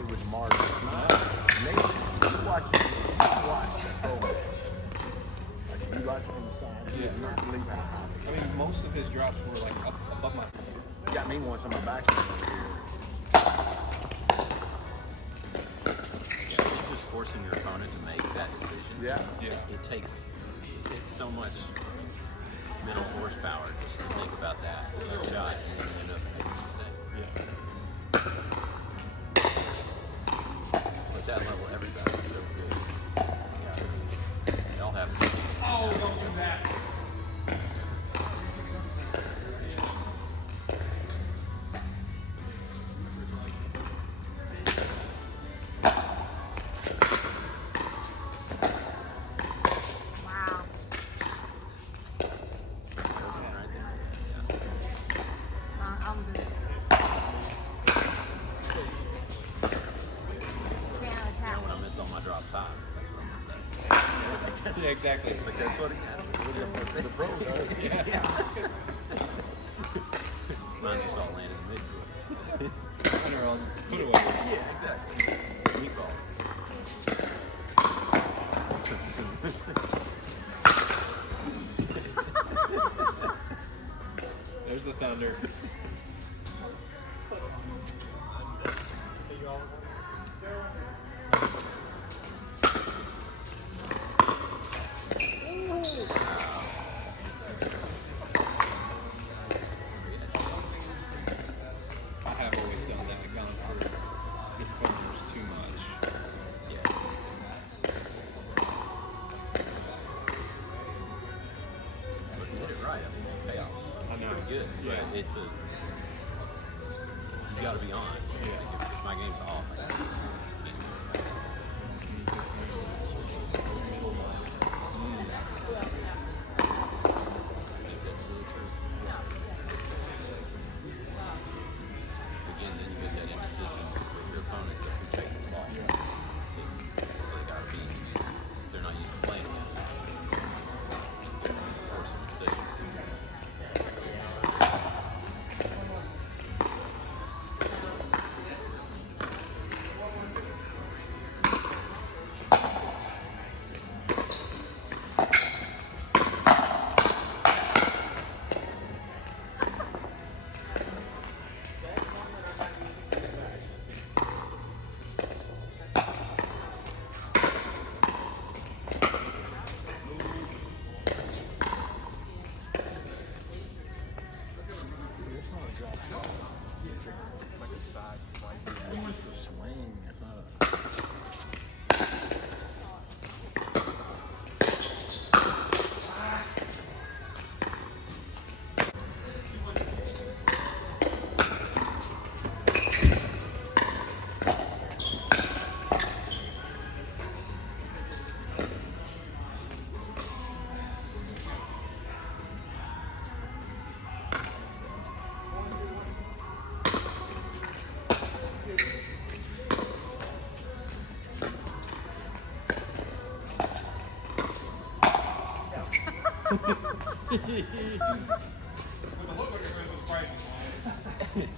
play with Mark. Maybe you watch that pro match. Like you watch it from the side. You would not believe how high. I mean, most of his drops were like up above my. Got me once on my backhand over here. Yeah, it's just forcing your opponent to make that decision. Yeah. It's so much mental horsepower just to think about that shot and then end up making a mistake. But at that level, everybody's so good. Yeah. They all have. Welcome back. Wow. I'm good. When I miss all my drops high, that's what I'm gonna say. Yeah, exactly. But that's what The pro does. mine just all land in the midfield. Mine are all just putaways. Yeah, exactly. Meatball. There's the thunder. I have always done that. Gone through the corners too much. Yeah. But if you hit it right, I mean, it payoffs. I know. Pretty good. Yeah. But you got to be on. Yeah. Like if my game's off, I can't do it. Again, then you get that indecision with your opponents of who takes the ball. So they got to be, they're not used to playing against them. They're forcing decisions. See, it's not a drop shot. It's like a side slice. It's just a swing. It's not a.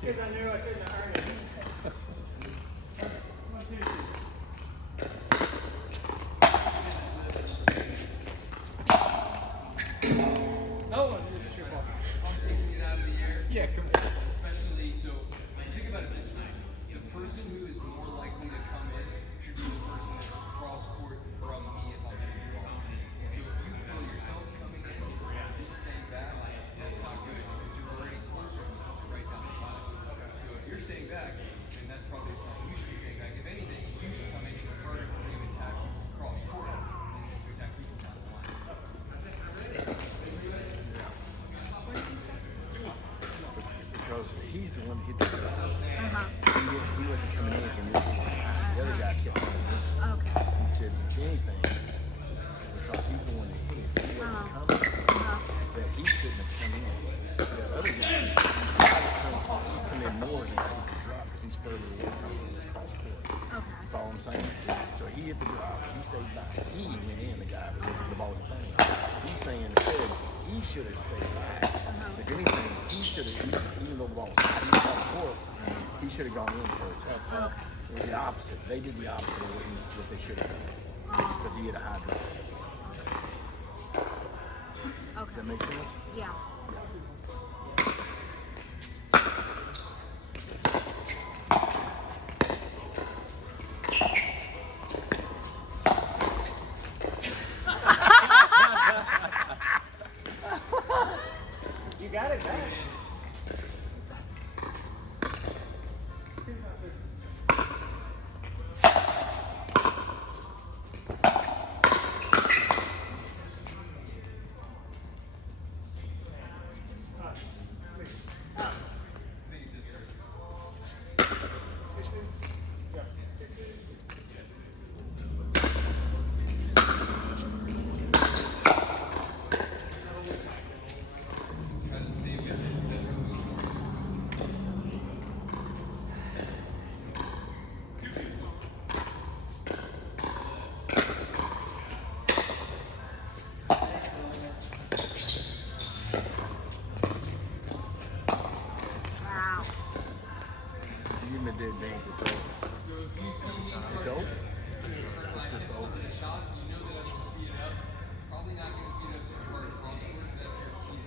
Because I knew I couldn't earn it. No one did a triple. I'm taking it out of the air. Yeah, come on. Especially, so think about it this way. The person who is more likely to come in should be the person that's cross court from me if I'm hitting the ball. So if you feel yourself coming in and you staying back, that's not good because you're already closer because you're right down the line. So if you're staying back, then that's probably a sign you should be staying back. If anything, you should come in and it's harder for me to attack cross court than it is to attack people down the line. Because he's the one that hit the drop. He wasn't coming in as a new. The other guy kept coming in. Okay. He said, if anything, because he's the one that hit it, if he wasn't coming, that he shouldn't have come in. The other guy, he come in more than I hit the drop because he's further away from his cross court. Okay. Follow what I'm saying? So he hit the drop, he stayed back. He went in, the guy, the ball was in front of him. He's saying instead, he should have stayed back. If anything, he should have, even though the ball was high, he should have gone in first. It was the opposite. They did the opposite of what they should have done. Because he hit a high drive. Does Okay. that make sense? Yeah. You got it back. Wow. You give me a dead bank. It's over. It's over. It's just over. Shot, you know that I'm going to speed it up. Probably not going to speed it up super hard across course. That's your key.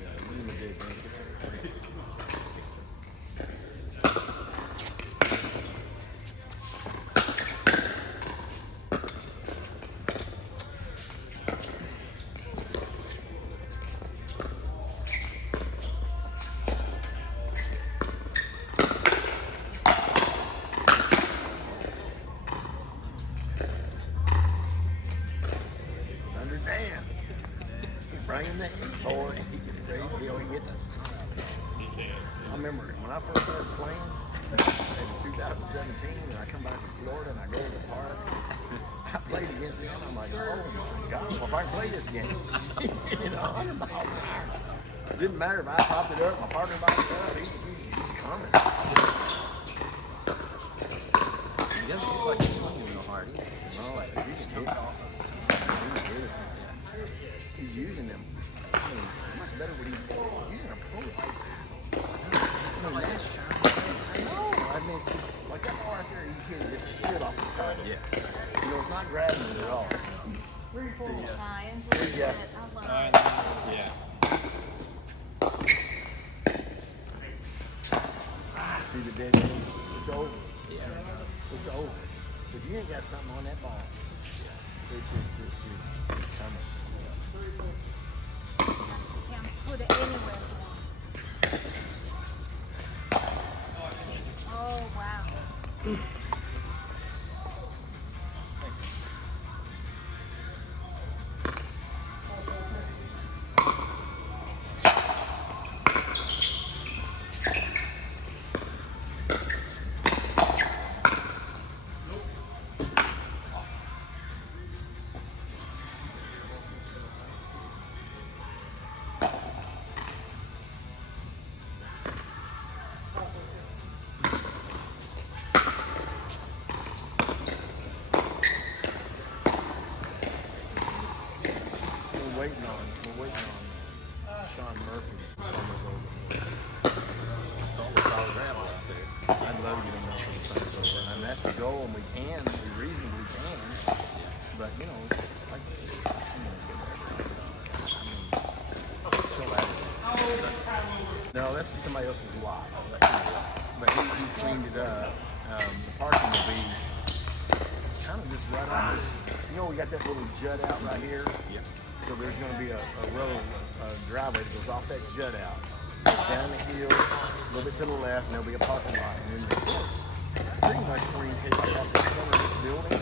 Yeah, you give me a dead bank. It's over. Understand. Bringing the heat, boy. He always get that. I remember when I first started playing, it was 2017, and I come back to Florida and I go to the park. I played against him. I'm like, oh my God, well, if I can play this game, you know, 100 miles an hour. It didn't matter if I popped it up, my partner popped it up, he's coming. He doesn't look like he's swinging real hard. No, he's hit off. He's using them. I mean, how much better would he be using a pro like that? It's not like that shot. I know. I mean, it's just like that ball right there. You can't just slid off his paddle. Yeah. You know, it's not grabbing it at all. See ya. I enjoyed Yeah. it. I love it. Yeah. See the dead end? It's over. Yeah. It's over. If you ain't got something on that ball, it's coming. Can't put it anywhere. Oh, wow. We're waiting on Sean Murphy. It's all the solid gravel out there. I'd love to get him up for the summer's over. And that's the goal, and we reasonably can. But, you know, it's like the destruction of it's so additive. No, that's somebody else's lot. But he cleaned it up. The parking will be kind of just right on this. You know, we got that little jut out right here. Yeah. So there's going to be a row of driveway that goes off that jut out, down the hill, a little bit to the left, and there'll be a parking lot. And then it's pretty much oriented off the corner of this building,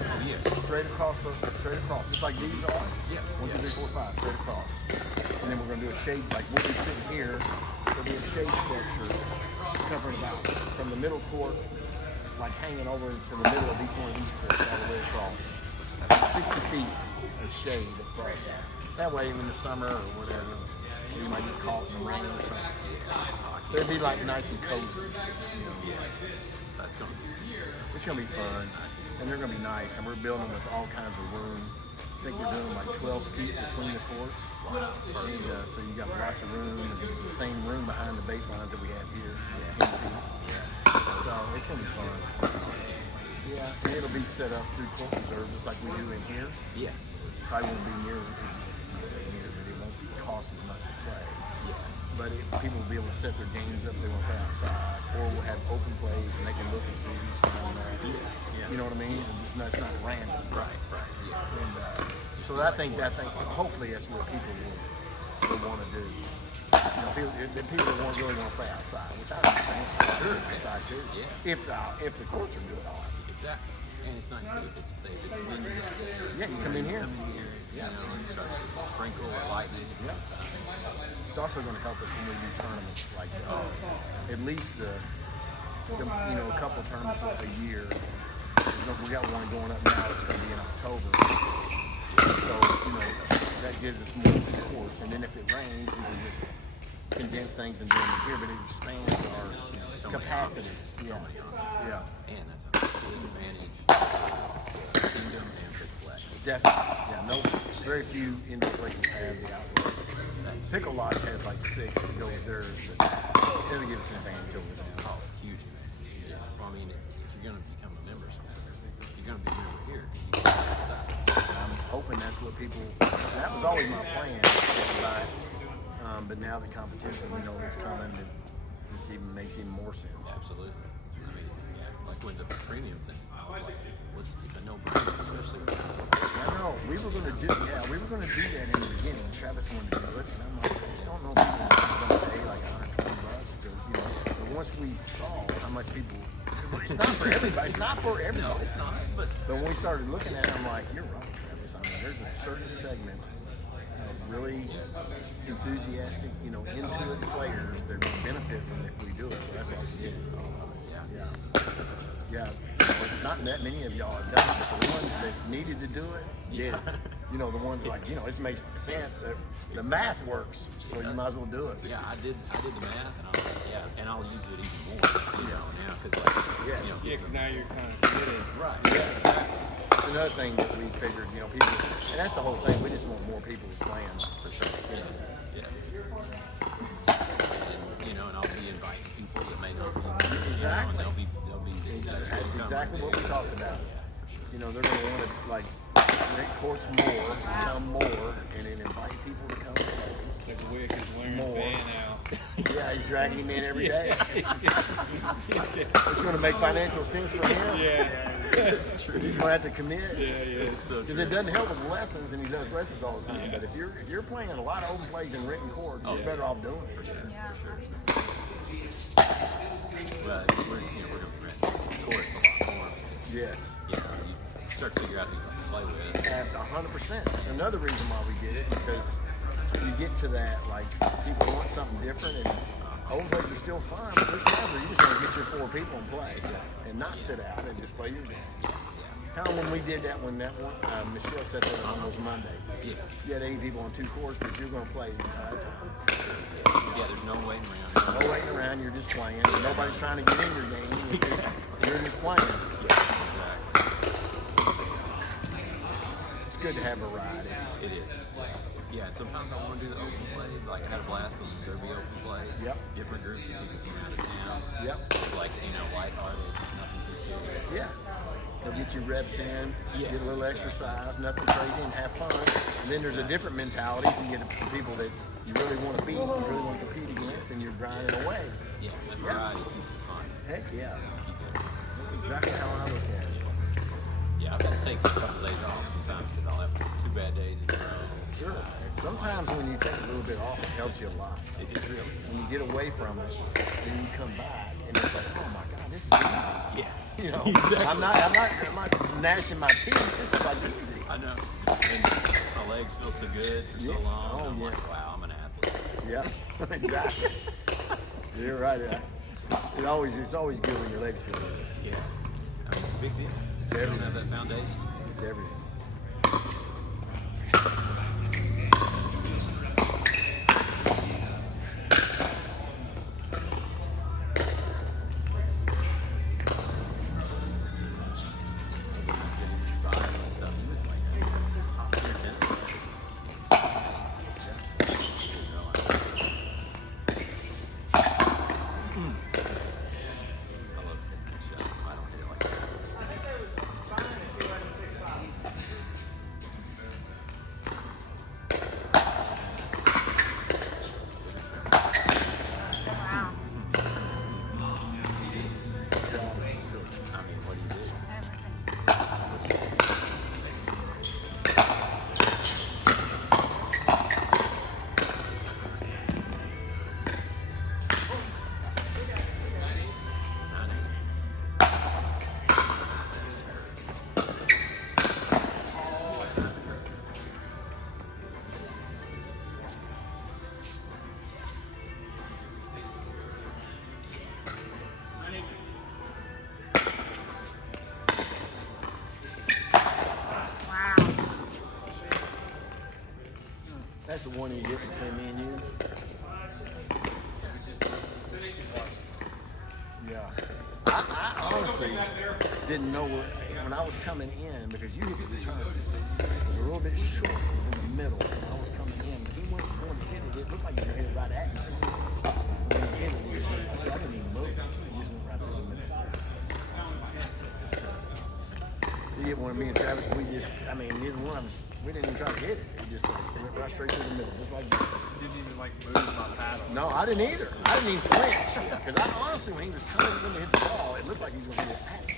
straight across, just like these are. Yeah. 1, 2, 3, 4, 5, straight across. And then we're going to do a shade, like we'll be sitting here, there'll be a shade structure covering about from the middle court, like hanging over to the middle of each one of these courts all the way across. That's 60 feet of shade across. That way, in the summer or whatever, you might get caught in the rain or something. It'd be like nice and cozy. That's going to be. It's gonna be fun, and they're gonna be nice. And we're building with all kinds of room. think they're doing like 12 feet between the courts. And so you got lots of room, and the same room behind the baselines that we have here. So it's going to be fun. Yeah, and it'll be set up through court reserve just like we do in here. Yes. Probably won't be near, but it won't cost as much to play. But people will be able to set their games up. They won't play outside, or we'll have open plays and they can look and see who's on that. You know what I mean? And it's not random. Right. Yeah. And so I think hopefully that's what people will want to do. People that really want to play outside, which I understand. Sure, outside too. Yeah. If the courts are good, all right. Exactly. And it's nice too if it's windy. Yeah, you come in here. You know, and it starts to sprinkle or lightning. Yeah. It's also going to help us when we do tournaments, like at least a couple tournaments a year. We got one going up now. It's going to be in October. So that gives us more courts. And then if it rains, we can just condense things and do them here, but it expands our capacity. Yeah. And that's a big advantage. Kingdom and Big Flag. Definitely. Yeah. Very few indoor places have the outdoor. Pickle Lodge has like 6 to go with theirs, but it'll give us an advantage over them. Oh, huge advantage. Yeah. Well, I mean, if you're going to become a member somewhere, you're going to be over here. I'm hoping that's what people. That was always my plan. But now the competition, it's coming. It makes even more sense. Absolutely. I mean, like when the premium thing, I was like, it's a no-brainer, especially. I know we were going to do that in the beginning. Travis wanted to do it, and I'm like, I just don't know if people are going to pay like $120. But once we saw how much people, it's not for everybody. It's not for everybody. No, it's not. But when we started looking at it, I'm like, you're right, Travis. I mean, there's a certain segment of really enthusiastic, into it players that will benefit from it if we do it. So that's what we did. Yeah. Well, not that many of y'all have done it, but the ones that needed to do it, did. The ones like, it makes sense. The math works, so you might as well do it. yeah, I did the math, and I was like, and I'll use it even more. Because because now you're kind of committed. Right. Yes. It's another thing that we figured, people, and that's the whole thing. We just want more people playing for sure. Yeah. And and I'll be inviting people that may not be. Exactly. And they'll be. That's exactly what we talked about. They're going to want to rent courts more, become more, and then invite people to come play. Like Wick is wearing More. a band now. Yeah, he's dragging him in every day. He's It's going to make financial sense for him. Yeah, that's true. He's going to have to commit. Yeah. Because it doesn't help with lessons, and he does lessons all the time. But if you're playing a lot of open plays and written courts, you're better off doing it. For sure. Well, we're going to rent courts a lot more. Yes. You start to figure out who you can play with. At 100%. That's another reason why we did it, because you get to that, like, people want something different, and open plays are still fun, but there's times where you just want to get your 4 people and play, and not sit out and just play your game. How when we did that, Michelle said that on those Mondays. Yeah. You had 8 people on 2 courts, but you're going to play. Yeah, there's no waiting around. No waiting around, you're just playing. Nobody's trying to get in your game. You're just playing. It's good to have variety. It is. Yeah, and sometimes I want to do the open plays. Like, I had a blast on the Derby open plays. Yep. Different groups of people from out of town. Yep. It's like, lighthearted, nothing too serious. Yeah. They'll get your reps in, Yeah. get a little exercise, nothing crazy, and have fun. And then there's a different mentality. You get the people that you really want to beat, you really want to compete against, and you're grinding away. Yeah, that variety keeps it fun. Heck yeah. That's exactly how I look at it. Yeah, I've had to take a couple days off sometimes because I'll have 2 bad days in a row. Sure. Sometimes when you take a little bit off, it helps you a lot. It is really. When you get away from it, then you come back, and it's like, oh my God, this is easy. Yeah. Exactly. I'm not gnashing my teeth. This is like easy. I know. And my legs feel so good for so long. Oh, I'm yeah. like, wow, I'm an athlete. Yeah, exactly. You're right. It's always good when your legs feel good. Yeah. I mean, it's a big deal. It's You don't everything. have that foundation. It's everything. That's the one he hit between me and you. Yeah. I honestly didn't know when I was coming in, because you hit the return. It was a little bit short. It was in the middle. When I was coming in, he went going to hit it. It looked like you were hit it right at me. When he hit it, he just went, I didn't even move. He just went right through the middle. He hit one of me and Travis. Neither one of us, we didn't even try to hit it. He just went right straight through the middle, just like that. Didn't even like move my paddle. No, I didn't either. I didn't even flinch. Because I honestly, when he was coming in to hit the ball, it looked like he was going to hit it at me.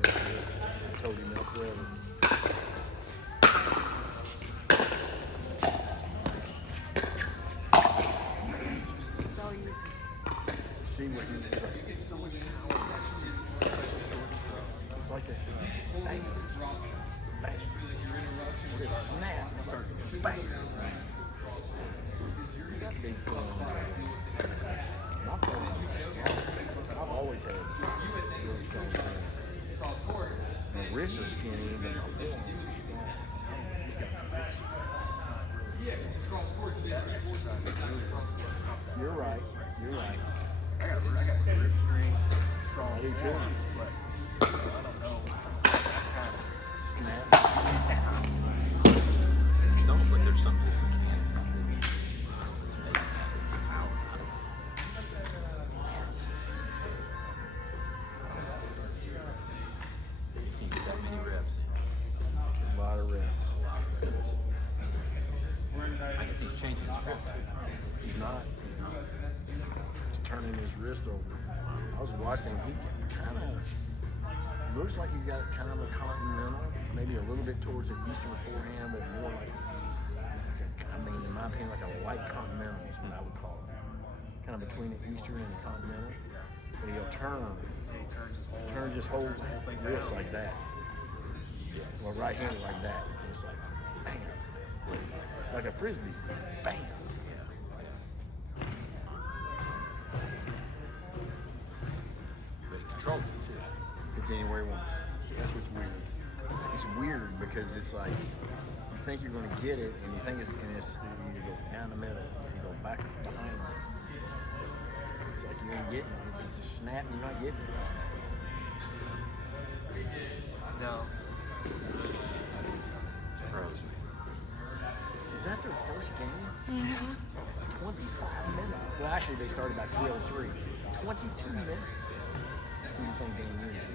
I told him that forever. So easy. See what he does. It's so much power. Just such a short stroke. It's like that. Bang. Bang. Just snap. It's starting to bang. You got big thumbs. My thumbs are scout. I've always had really strong hands. My wrists are skinny, but my forearms are strong. He's got this. You're right. You're right. I got grip string, strong I do too. hands, but I don't know. Kind of Snap. It's almost like there's some just mechanics that's making that power out of it. So you get that many reps in. A lot of reps. I guess he's changing his grip too. He's not. He's turning his wrist over. I was watching. He kind of looks like he's got kind of a continental, maybe a little bit towards the eastern forehand, but more like in my opinion, like a light continental is what I would call it. Kind of between the eastern and the continental. But he'll turn his whole wrist like that. Well, right handed like that. And it's like, bam. Like a frisbee. Bam. But he controls it too. It's anywhere he wants. That's what's weird. It's weird because it's like you think you're going to get it, and you think it's you go down the middle, you go back behind it. It's like you ain't getting it. It's just a snap, and you're not getting it. no. Surprised me. Is that their first game? 25 minutes. Well, actually, they started by 3:03. 22 minutes. Who do you think they knew that?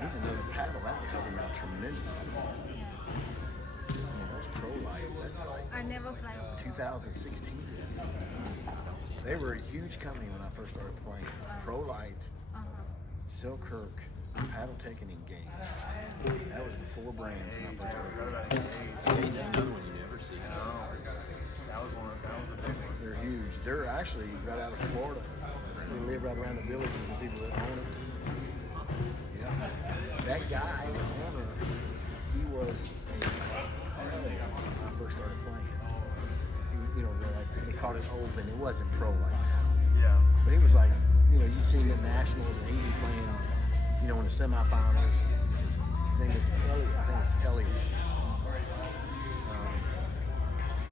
He's another paddle. That would help him out tremendously. Those pro lights, that's like I never played with 2016. They were a huge company when I first started playing. Pro Light, Silkirk, Paddle Tech, and Engage. That was the four brands when I first started playing. Change is another one you never see. That was a big one. They're huge. They're actually right out of Florida. They live right around the village with the people that own it. Yeah. That guy, the owner, he was a player when I first started playing. They called it open. It wasn't pro like that. Yeah. But he was like, you've seen the Nationals, and he'd be playing, in the semifinals. I think it's Elliott.